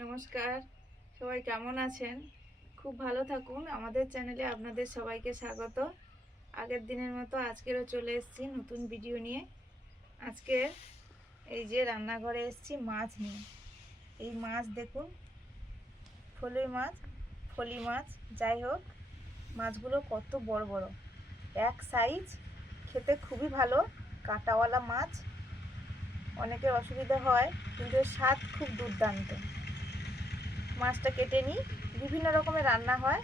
নমস্কার, সবাই কেমন আছেন? খুব ভালো থাকুন। আমাদের চ্যানেলে আপনাদের সবাইকে স্বাগত। আগের দিনের মতো আজকেরও চলে এসেছি নতুন ভিডিও নিয়ে। আজকে এই যে রান্নাঘরে এসেছি মাছ নিয়ে। এই মাছ দেখুন, ফলি মাছ, যাই হোক, মাছগুলো কত বড় বড়, এক সাইজ, খেতে খুবই ভালো, কাঁটাওয়ালা মাছ। অনেকের অসুবিধা হয়, কিন্তু এর স্বাদ খুব দুর্দান্ত। মাছটা কেটে নিই, বিভিন্ন রকমের রান্না হয়,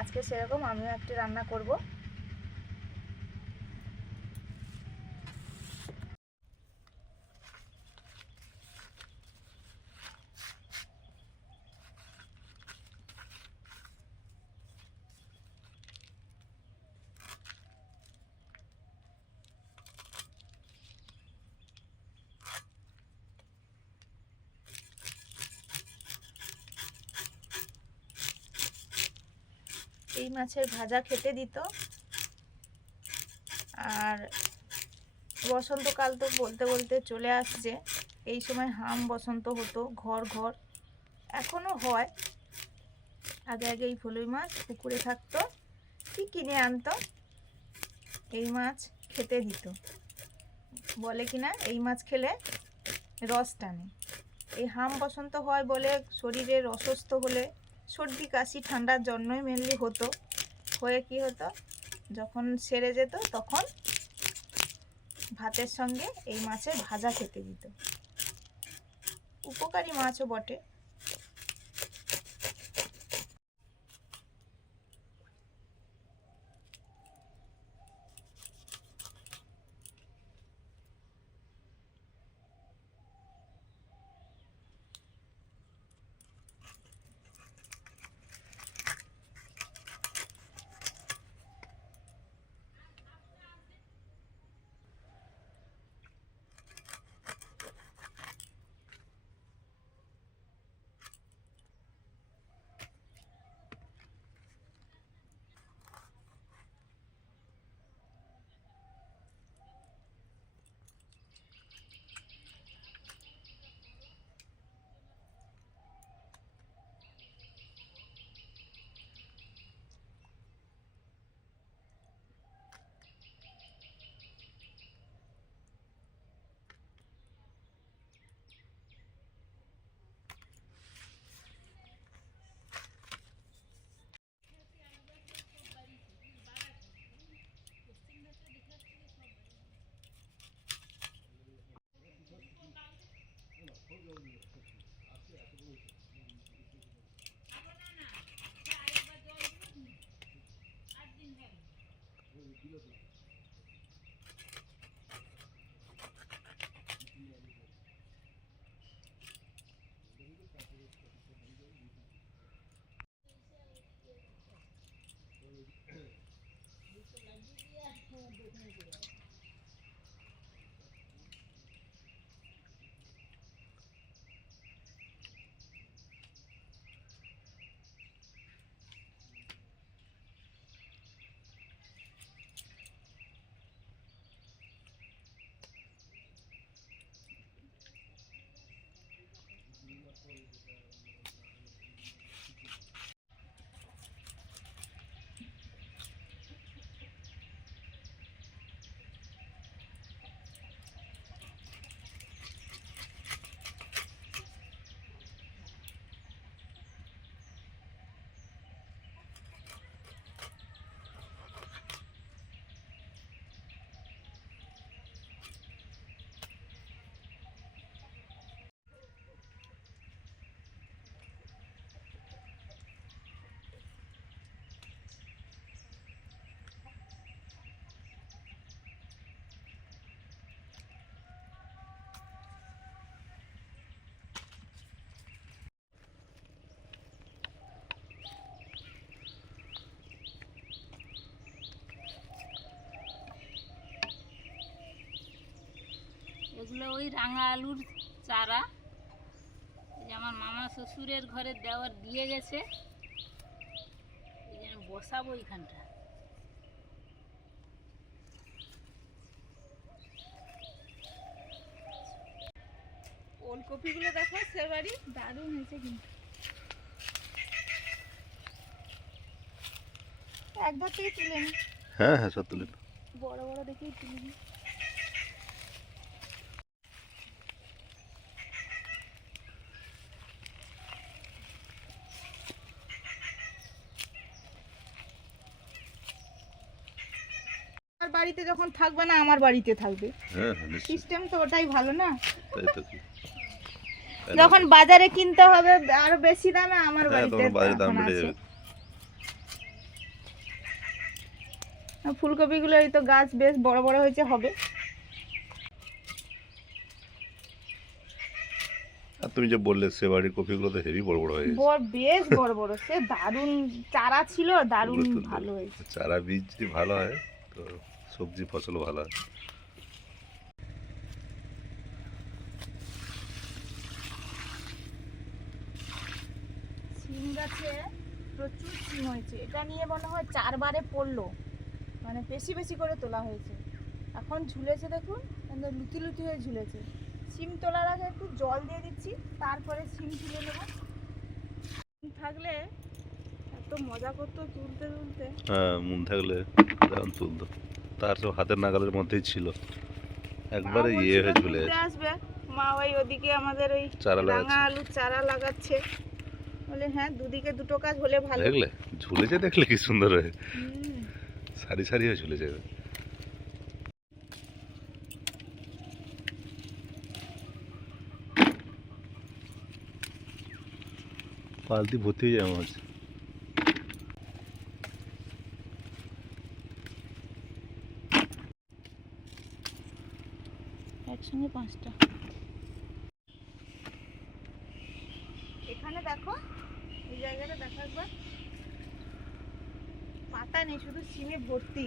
আজকে সেরকম আমিও একটি রান্না করব। এই মাছের ভাজা খেতে দিত। আর বসন্তকাল তো বলতে বলতে চলে আসছে। এই সময় হাম বসন্ত হতো ঘর ঘর, এখনো হয়। আগে আগে এই ফলুই মাছ পুকুরে থাকতো, কি কিনে আনতো, এই মাছ খেতে দিত। বলে কিনা এই মাছ খেলে রস টানে। এই হাম বসন্ত হয় বলে, শরীরের অসুস্থ হলে, সর্দি কাশি ঠান্ডার জন্যই মেনলি হতো। হয়ে কি হতো, যখন সেরে যেত তখন ভাতের সঙ্গে এই মাছের ভাজা খেতে দিত। উপকারী মাছও বটে। এগুলো ওই রাঙা আলুর চারা। এই যে আমার মামা শ্বশুরের ঘরে দেওয়ার দিয়ে গেছে, এই জন্য বসাবো এইখানটা। ওলকপিগুলো দেখো সে বাড়ি দারুণ হয়েছে কিন্তু। একবার থেকে তুলে নি, হ্যাঁ হ্যাঁ সব তুলে নাও। বড় বড় দেখেই তুলে নি। আমার বাড়িতে যখন থাকবে না আমার বাড়িতে থাকবে, হ্যাঁ হ্যাঁ নিশ্চয়ই, সিস্টেম তো ওটাই ভালো না। তাই তো কি। যখন বাজারে কিনতে হবে আরো বেশি দামে, আমার হ্যাঁ বাড়িতে তখন বাজারের দাম এখন বেড়ে আছে। যাবে। ফুলকপিগুলো এই তো গাছ বেশ বড় বড় হয়েছে, হবে। আর তুমি যে বললে সে বাড়ির কপিগুলো তো হেভি বড় বড় হয়ে গেছে। বেশ বড় বড়, সে দারুণ চারা ছিল, দারুণ ওগুলো তুলতে ভালো হবে। হয়েছে। চারা বীজ যদি ভালো হয় তো সবজি ফসলও ভালো হয়। সিম গাছে প্রচুর সিম হয়েছে, এটা নিয়ে মনে হয় 4 বারে পড়লো, মানে বেশি বেশি করে তোলা হয়েছে। এখন ঝুলেছে দেখুন, একদম লুতি লুতি হয়ে ঝুলেছে। সিম তোলার আগে একটু জল দিয়ে দিচ্ছি, তারপরে সিম তুলে নেব। সিম থাকলে এত মজা করতো তুলতে তুলতে। হ্যাঁ মন থাকলে তখন তুলতো, তার সব হাতের নাগালের মধ্যেই ছিল, একবারে মা ইয়ে বলছিল হয়ে ঝুলে তুলতে গেছে। আসবে, মা ওই ওদিকে আমাদের ওই চারা রাঙা লাগাচ্ছে। আলুর চারা লাগাচ্ছে, বলে হ্যাঁ দুদিকে দুটো কাজ হলে ভালো। দেখলে ঝুলেছে, দেখলে কি সুন্দর হয়ে হুম। সারি সারি হয়ে ঝুলেছে। বালতি ভর্তি হয়ে যায় মাছ। একসঙ্গে 5টা। এখানে দেখো, এই জায়গাটা দেখো একবার, পাতা নেই, শুধু সিমে ভর্তি।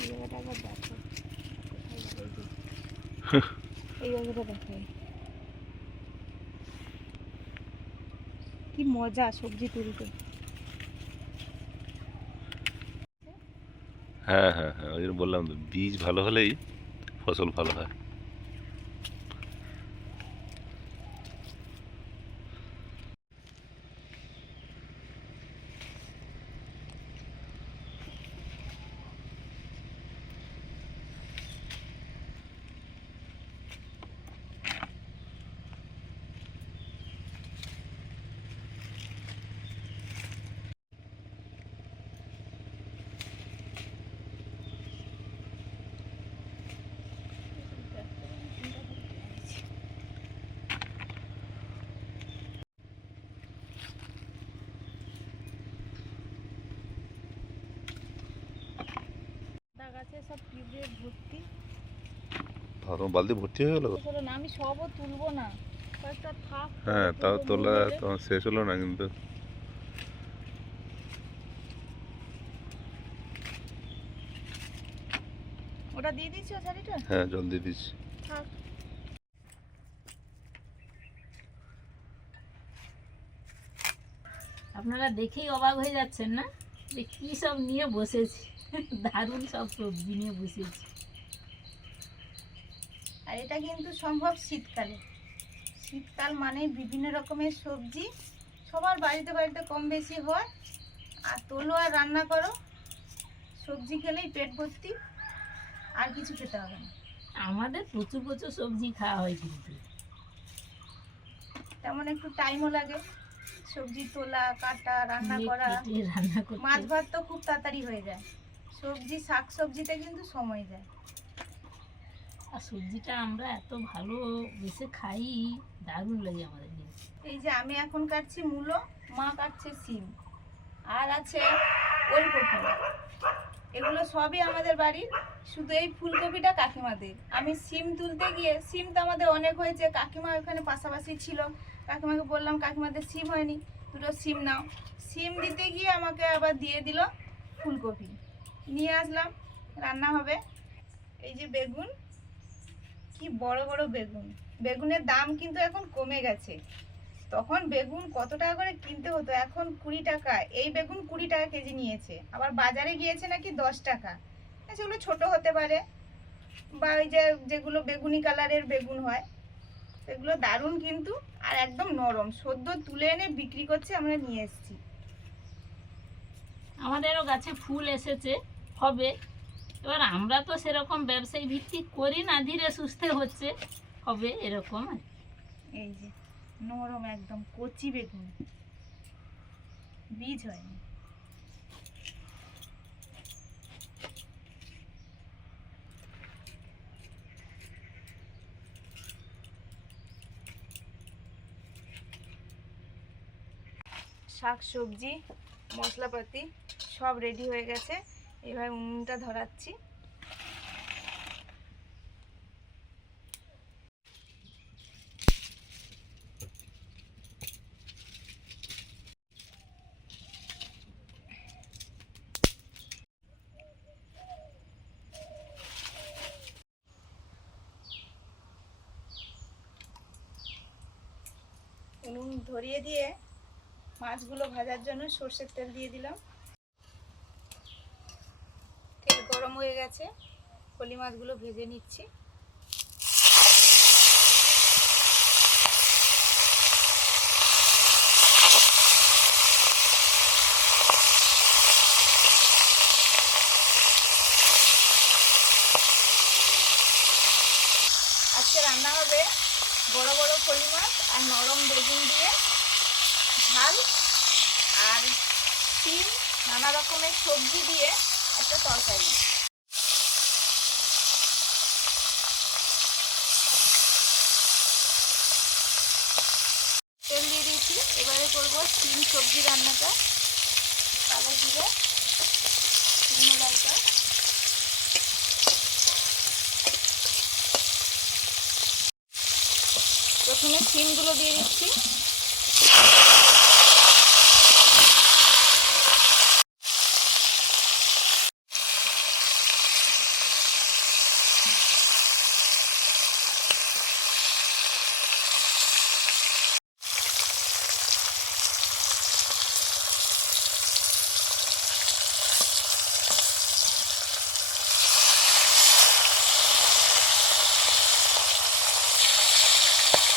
এই জায়গাটা একবার দেখো, কোথায় গেল এই যে? এই জায়গাটা দেখো, কি মজা সবজি তুলতে। হ্যাঁ হ্যাঁ হ্যাঁ ওই জন্য বললাম তো, বীজ ভালো হলেই ফসল ভালো হয়। গাছে সব পিঁপড়ে ভর্তি। তোমার বালতি ভর্তি হয়ে গেল। চলো না, আমি সবও তুলবো না, কয়েকটা থাক। হ্যাঁ তাও তুলবো তোলা মরে গেলে। তোমার শেষ হলো না কিন্তু। ওটা দিয়ে দিচ্ছি ও শাড়িটা, হ্যাঁ জল দিয়ে দিচ্ছি। থাক। আপনারা দেখেই অবাক হয়ে যাচ্ছেন না যে কী সব নিয়ে বসেছি। দারুণ সব সবজি নিয়ে বসেছি। আর এটা কিন্তু সম্ভব শীতকালে। শীতকাল মানে বিভিন্ন রকমের সবজি সবার বাড়িতে বাড়িতে কম বেশি হয়। আর তোলো আর রান্না করো, সবজি খেলেই পেট ভর্তি, আর কিছু খেতে হবে না। আমাদের প্রচুর প্রচুর সবজি খাওয়া হয় কিন্তু। তেমন একটু টাইমও লাগে সবজি তোলা, কাটা, রান্না দিয়ে করা। কেটে রান্না করতে। মাছ ভাত তো খুব তাড়াতাড়ি হয়ে যায়, সবজি শাক সবজিতে কিন্তু সময় যায়। আর সবজিটা আমরা এত ভালো বেশি খাই, দারুণ লাগে আমাদের জিনিস। এই যে আমি এখন কাটছি মূলো, মা কাটছে সিম, আর আছে ওলকপি। এগুলো সবই আমাদের বাড়ির, শুধু এই ফুলকপিটা কাকিমাদের। আমি সিম তুলতে গিয়ে, সিম তো আমাদের অনেক হয়েছে, কাকিমা ওখানে পাশাপাশি ছিল, কাকিমাকে বললাম কাকিমাদের সিম হয়নি, দুটো সিম নাও। সিম দিতে গিয়ে আমাকে আবার দিয়ে দিল ফুলকপি। নিয়ে আসলাম, রান্না হবে। এই যে বেগুন, কি বড় বড় বেগুন। বেগুনের দাম কিন্তু এখন কমে গেছে, তখন বেগুন কত টাকা করে কিনতে হতো, এখন 20 টাকা। এই বেগুন 20 টাকা কেজি নিয়েছে, আবার বাজারে গিয়েছে নাকি 10 টাকা। সেগুলো ছোট হতে পারে, বা ওই যে যেগুলো বেগুনি কালারের বেগুন হয়, এগুলো দারুণ কিন্তু, আর একদম নরম, সদ্য তুলে এনে বিক্রি করছে, আমরা নিয়ে এসেছি। আমাদেরও গাছে ফুল এসেছে, হবে। এবার আমরা তো সেরকম ব্যবসায়ী ভিত্তিক করি না, ধীরে সুস্থে হচ্ছে, হবে এরকম আর কি। এই যে নরম একদম কচি বেগুন, বীজ হয়নি। শাক সবজি মশলাপাতি সব রেডি হয়ে গেছে, এবার উনুনটা ধরাচ্ছি। উনুন ধরিয়ে দিয়ে মাছগুলো ভাজার জন্য সর্ষের তেল দিয়ে দিলাম। তেল গরম হয়ে গেছে, ফলি মাছগুলো ভেজে নিচ্ছি। আজকে রান্না হবে বড় বড় ফলি মাছ আর নরম বেগুন দিয়ে ঝাল, আর শিম, নানা রকমের সবজি দিয়ে একটা তরকারি। তেল দিয়ে দিয়েছি, এবারে করব শিম সবজি রান্নাটা। কালো জিরে, শুকনো লঙ্কা, প্রথমে শিমগুলো দিয়ে দিচ্ছি।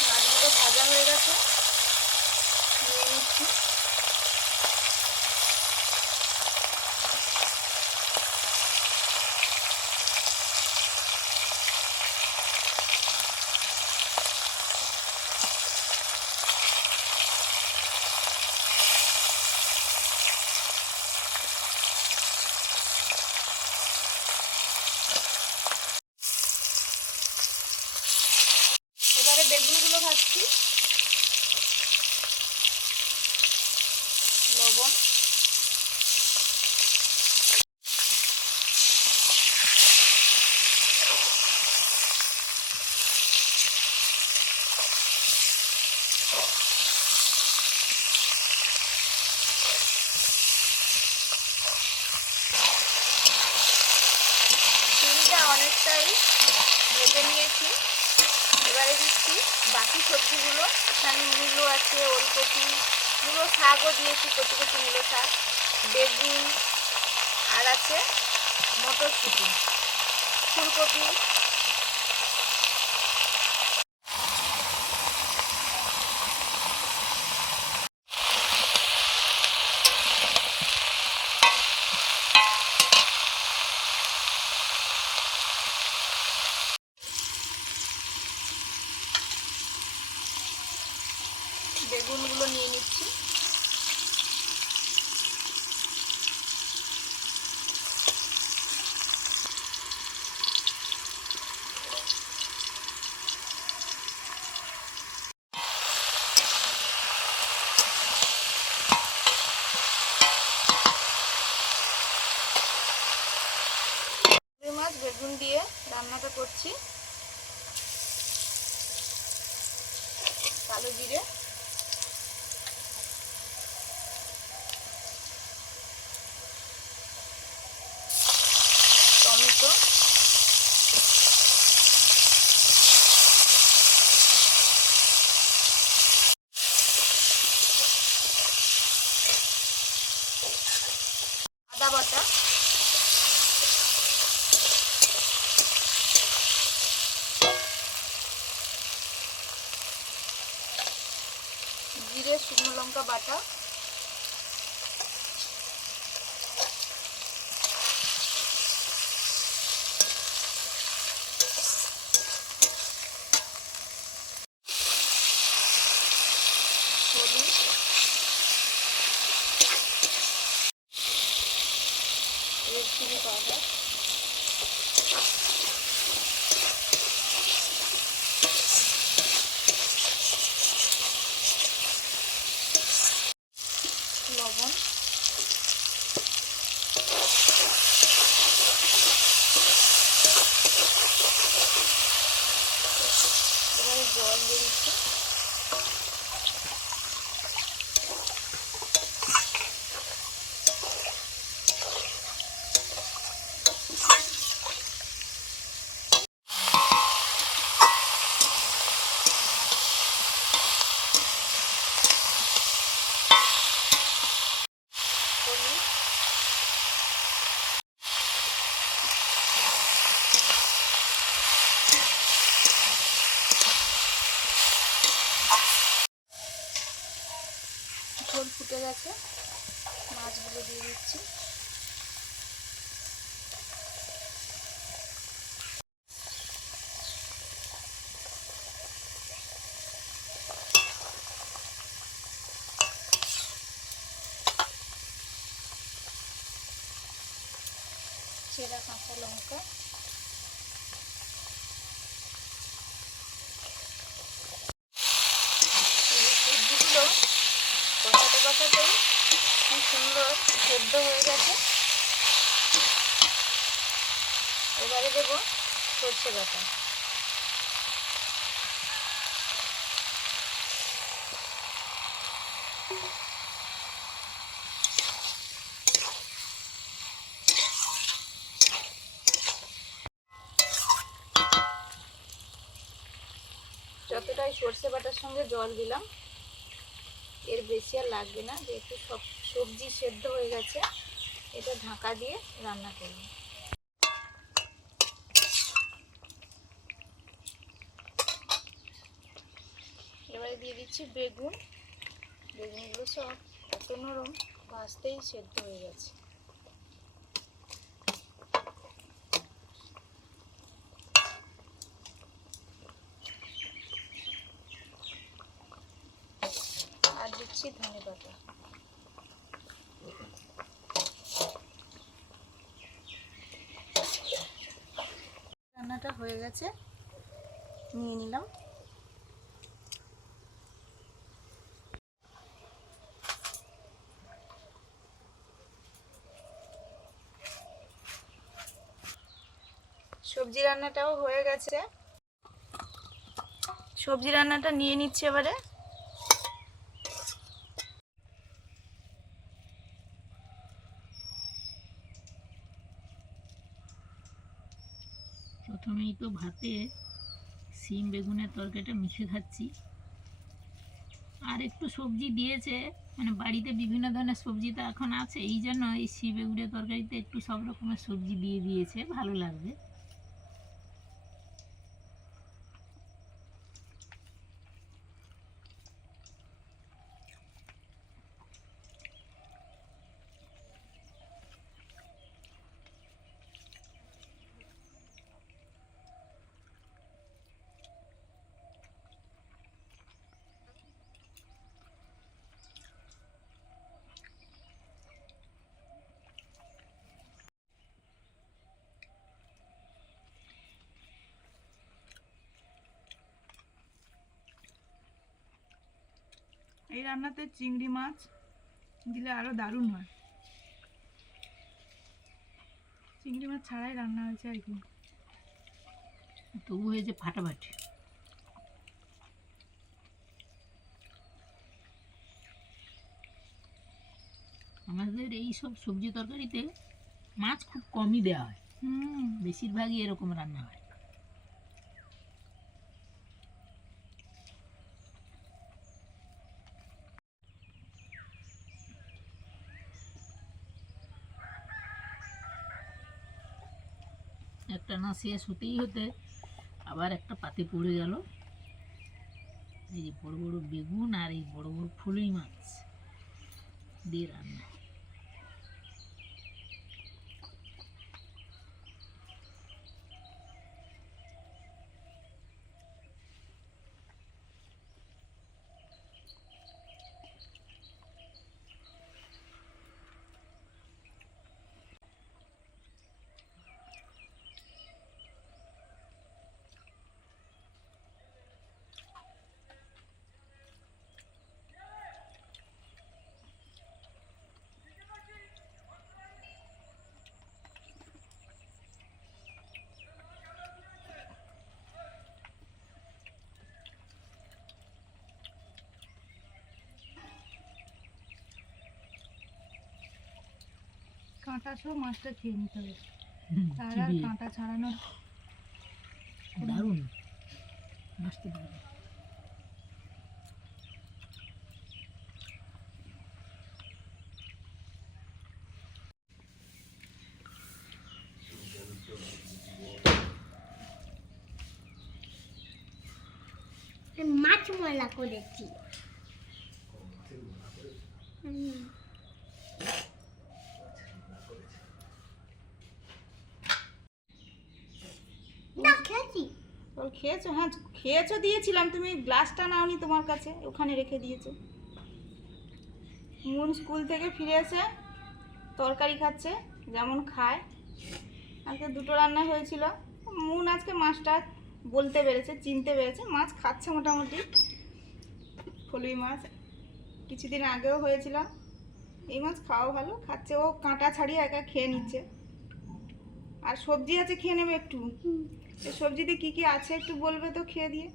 মাছগুলো ভাজা হয়ে গেছে, নিয়ে নিচ্ছি। এবারে বেগুনগুলো ভাজছি। লবণ, চিনিটা অনেকটাই ভেজে নিয়েছি। এবারে দিচ্ছি বাকি সবজিগুলো। এখানে মূলো আছে, ওলকপি, মূলো শাকও দিয়েছি, কচি কচি মূলো শাক, বেগুন, আর আছে মটরশুঁটি, ফুলকপি। বেগুনগুলো নিয়ে নিচ্ছি। রুই মাছ বেগুন দিয়ে রান্নাটা করছি। কালো জিরে, টমেটো, আদা বাটা, শুকনো লঙ্কা বাটা, হলুদ, রেড চিলি পাউডার, লবণ, এবারে জল দিয়ে দিচ্ছি। হলুদ, ঝোল ফুটে গেছে, মাছগুলো দিয়ে দিচ্ছি। চেরা কাঁচা লঙ্কা, সবজিগুলো কষাতে কষাতেই কি সুন্দর সেদ্ধ হয়ে গেছে। এবারে দেবো সর্ষে বাটা, যতটাই সর্ষে বাটার সঙ্গে জল দিলাম এর বেশি আর লাগবে না, যেহেতু সব সবজি সেদ্ধ হয়ে গেছে। এটা ঢাকা দিয়ে রান্না করব। এবারে দিয়ে দিচ্ছি বেগুন। বেগুনগুলো সব এত নরম, ভাজতেই সেদ্ধ হয়ে গেছে। আর দিচ্ছি ধনেপাতা। রান্নাটা হয়ে গেছে, নিয়ে নিলাম। সবজি রান্নাটাও হয়ে গেছে, সবজি রান্নাটা নিয়ে নিচ্ছি এবারে। প্রথমেই তো ভাতে সিম বেগুনের তরকারিটা মিশে খাচ্ছি, আর একটু সবজি দিয়েছে, মানে বাড়িতে বিভিন্ন ধরনের সবজি তো এখন আছে, এই জন্য এই সিম বেগুনের তরকারিতে একটু সব রকমের সবজি দিয়ে দিয়েছে, ভালো লাগবে। এই রান্নাতে চিংড়ি মাছ দিলে আরো দারুণ হয়। চিংড়ি মাছ ছাড়াই রান্না হয়েছে আর কি। তবু হয়েছে ফাটাফাটি। আমাদের এই সব সবজি তরকারিতে মাছ খুব কমই দেওয়া হয়, বেশিরভাগই এরকম রান্না হয়। একটা না শেষ হতেই হতে আবার একটা পাতে পড়ে গেল। এই যে বড় বড় বেগুন আর এই বড় বড় ফুলই মাছ দিয়ে রান্না। কাঁটা সব মাছটা খেয়ে নিতে হবে, তার আর চিবিয়ে। কাঁটা ছাড়ানোর। দারুণ মাছটা দারুণ। মাছ মলা করেছি। না খেয়েছি। জল খেয়েছো? হ্যাঁ খেয়েছো, দিয়েছিলাম, তুমি গ্লাসটা নাওনি, তোমার কাছে ওখানে রেখে দিয়েছো। মুন স্কুল থেকে ফিরে এসে তরকারি খাচ্ছে, যেমন খায়। আজকে দুটো রান্না হয়েছিল। মুন আজকে মাছটা বলতে পেরেছে, চিনতে পেরেছে, মাছ খাচ্ছে মোটামুটি। ফলুই মাছ কিছুদিন আগেও হয়েছিল। এই মাছ খাওয়া ভালো, খাচ্ছে। ও কাঁটা ছাড়িয়ে একা খেয়ে নিচ্ছে। আর সবজি আছে, খেয়ে নেবে একটু। সবজিতে কি কি আছে একটু বলবে তো, খেয়ে দিয়ে।